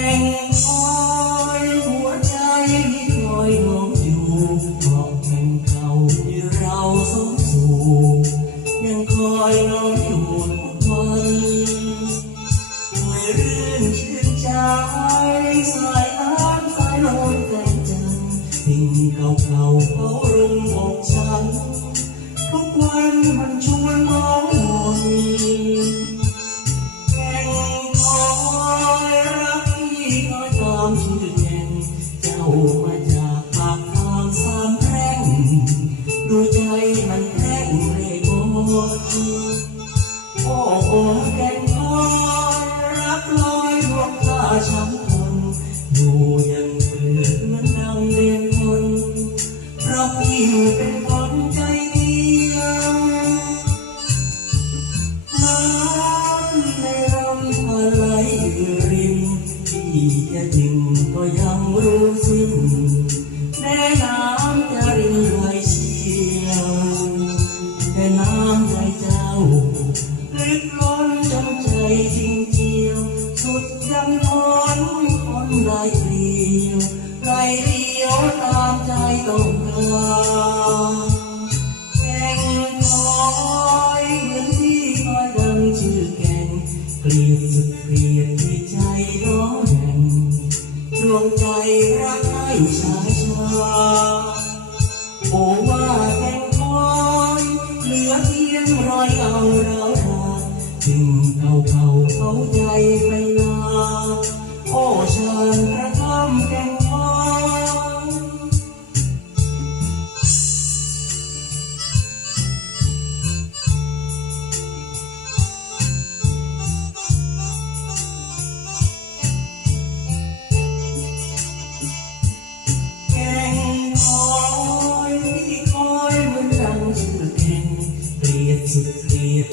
ก่งคอยหัวใจคอยน้องอยู่เพราะแก่งเก่าที่เราสมสู่ยังคอยน้องอยู่ทุกวันด้วยรื่นชื่นใจสายน้ำสายลมแกล้งจันสิ่งเก่าๆเขารุมอกฉัน ทุกวันมันชวนมองมนามาจากปากทางสามแพร่งดูใจมันแพร่งเร่มดโอ้โอ้แก่งคอยรักลอยดวงตาช้ำคนดูยังเปือเหมือนดังเด่นมนเพราะพี่เป็น สิ้นแม่น้ำจะรินไหลเชี่ยวแต่น้ำใจเจ้าลึกล้นจนใจจริงเจียว สุดยังทนคนไหลเปลี่ยวไหลเลี้ยวตามใจต้องการแก่งคอยเหมือนที่คอยดังชื่อแก่งเกลียดสุดเกลียด ชาชาโอ้ว่าแก่งคอยเหลือเพียงรอยเอา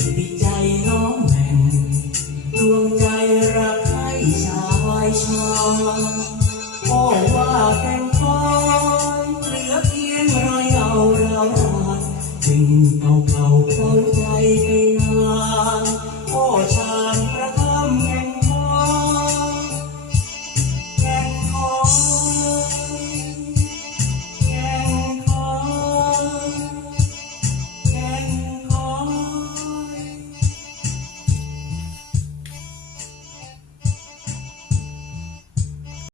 ที่ใจน้องแม่ดวงใจรักให้ชายชาโอ้ว่าแก่งอยเหลือเพียงรอาเราราดจึงเอาเขาเข้าใจไปนานโอ้ชาย